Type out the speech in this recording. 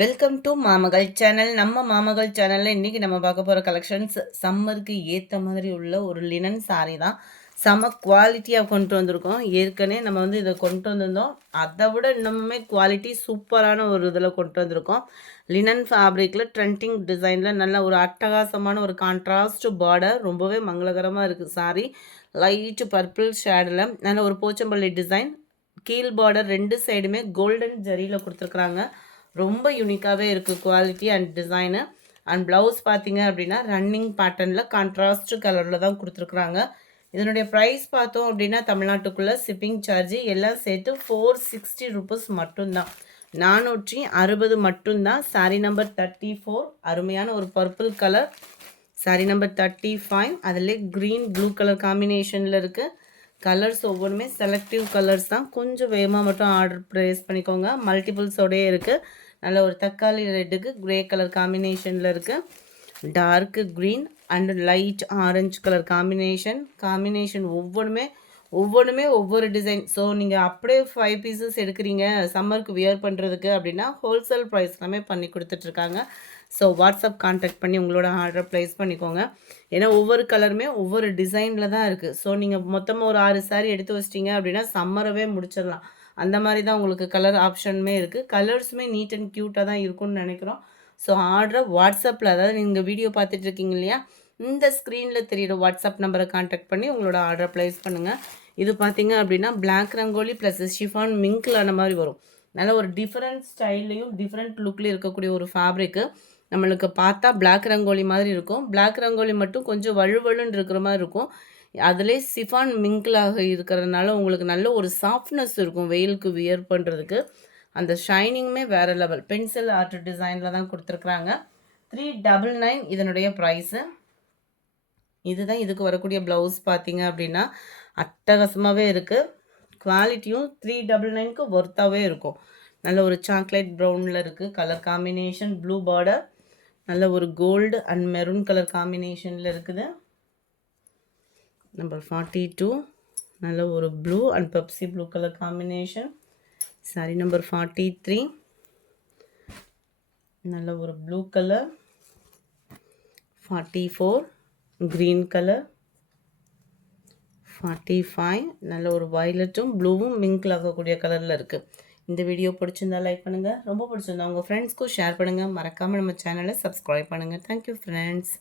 Welcome to மாமகள் channel. நம்ம மாமகள் சேனலில் இன்றைக்கி நம்ம பார்க்க போகிற கலெக்ஷன்ஸ் சம்மருக்கு ஏற்ற மாதிரி உள்ள ஒரு லினன் சாரீ தான். செம்ம குவாலிட்டியாக கொண்டு வந்திருக்கோம். ஏற்கனவே நம்ம இதை கொண்டு வந்திருந்தோம். அதை விட இன்னமுமே குவாலிட்டி சூப்பரான ஒரு இதில் கொண்டு வந்திருக்கோம். லினன் ஃபேப்ரிக்கில் ட்ரெண்டிங் டிசைனில் நல்ல ஒரு அட்டகாசமான ஒரு கான்ட்ராஸ்ட் பார்டர், ரொம்பவே மங்களகரமாக இருக்குது சாரீ. லைட்டு பர்பிள் ஷேடில் நல்ல ஒரு போச்சம்பள்ளி டிசைன், கீழ் பார்டர் ரெண்டு சைடுமே கோல்டன் ஜரியில் கொடுத்துருக்குறாங்க. ரொம்ப யூனிக்காகவே இருக்குது quality and design. And blouse பார்த்தீங்க அப்படின்னா ரன்னிங் பேட்டர்னில் கான்ட்ராஸ்ட் கலரில் தான் கொடுத்துருக்குறாங்க. இதனுடைய ப்ரைஸ் பார்த்தோம் அப்படின்னா தமிழ்நாட்டுக்குள்ளே ஷிப்பிங் சார்ஜ் எல்லாம் சேர்த்து 460 ருபீஸ் மட்டும்தான். 460 மட்டும்தான். சாரீ நம்பர் 34 அருமையான ஒரு பர்பிள் கலர். சாரீ நம்பர் 35 அதில் க்ரீன் ப்ளூ கலர் காம்பினேஷனில் இருக்குது. கலர்ஸ் ஒவ்வொன்றுமே செலக்டிவ் கலர்ஸ் தான். கொஞ்சம் வேகமாக மட்டும் ஆர்டர் ப்ளேஸ் பண்ணிக்கோங்க. மல்டிபிள்ஸோடையே இருக்குது. நல்ல ஒரு தக்காளி ரெட்டுக்கு கிரே கலர் காம்பினேஷனில் இருக்குது. Dark green and light orange colour combination ஒவ்வொன்றுமே ஒவ்வொரு டிசைன். ஸோ நீங்கள் அப்படியே 5 பீசஸ் எடுக்கிறீங்க சம்மருக்கு வியர் பண்ணுறதுக்கு அப்படின்னா ஹோல்சேல் ப்ரைஸ் எல்லாமே பண்ணி கொடுத்துட்ருக்காங்க. ஸோ வாட்ஸ்அப் கான்டாக்ட் பண்ணி உங்களோட ஆர்டர் ப்ளேஸ் பண்ணிக்கோங்க. ஏன்னா ஒவ்வொரு கலருமே ஒவ்வொரு டிசைனில் தான் இருக்குது. ஸோ நீங்கள் மொத்தமாக ஒரு 6 சாரீ எடுத்து வச்சிட்டிங்க அப்படின்னா சம்மரவே முடிச்சிடலாம். அந்த மாதிரி தான் உங்களுக்கு கலர் ஆப்ஷனுமே இருக்குது. கலர்ஸுமே நீட் அண்ட் க்யூட்டாக தான் இருக்கும்னு நினைக்கிறோம். ஸோ ஆர்டரை வாட்ஸ்அப்பில், அதாவது நீங்கள் வீடியோ பார்த்துட்ருக்கீங்க இல்லையா, இந்த ஸ்க்ரீனில் தெரியிற வாட்ஸ்அப் நம்பரை கான்டாக்ட் பண்ணி உங்களோட ஆர்டரை ப்ளேஸ் பண்ணுங்கள். இது பார்த்தீங்க அப்படின்னா பிளாக் ரங்கோலி ப்ளஸ் ஷிஃபான் மிங்கிளான மாதிரி வரும். நல்ல ஒரு டிஃப்ரெண்ட் ஸ்டைல்லையும் டிஃப்ரெண்ட் லுக்லேயும் இருக்கக்கூடிய ஒரு ஃபேப்ரிக்கு. நம்மளுக்கு பார்த்தா பிளாக் ரங்கோலி மாதிரி இருக்கும். பிளாக் ரங்கோலி மட்டும் கொஞ்சம் வழுவழுன்னு இருக்கிற மாதிரி இருக்கும். அதிலே சிஃபான் மிங்கிளாக இருக்கிறதுனால உங்களுக்கு நல்ல ஒரு சாஃப்ட்னஸ் இருக்கும் வெயிலுக்கு வியர் பண்ணுறதுக்கு. அந்த ஷைனிங்குமே வேறு லெவல். பென்சில் ஆர்ட் டிசைனில் தான் கொடுத்துருக்குறாங்க. 399 இதனுடைய ப்ரைஸு. இதுதான் இதுக்கு வரக்கூடிய ப்ளவுஸ் பார்த்தீங்க அப்படின்னா அட்டகாசமாகவே இருக்குது. குவாலிட்டியும் 399க்கு ஒர்த்தாகவே இருக்கும். நல்ல ஒரு சாக்லேட் ப்ரௌனில் இருக்குது கலர் காம்பினேஷன். ப்ளூ பார்டர், நல்ல ஒரு கோல்டு அண்ட் மெரூன் கலர் காம்பினேஷனில் இருக்குது. நம்பர் 42 நல்ல ஒரு blue and Pepsi blue colour combination. Sorry number 43 நல்ல ஒரு ப்ளூ கலர். 44 green colour. 45 நல்ல ஒரு வயலட்டும் ப்ளூவும் மிங்கிள் ஆகக்கூடிய கலரில் இருக்குது. இந்த வீடியோ பிடிச்சிருந்தா லைக் பண்ணுங்கள். ரொம்ப பிடிச்சிருந்தா உங்கள் ஃப்ரெண்ட்ஸ்க்கும் ஷேர் பண்ணுங்கள். மறக்காமல் நம்ம சேனலை சப்ஸ்கிரைப் பண்ணுங்கள். Thank you friends.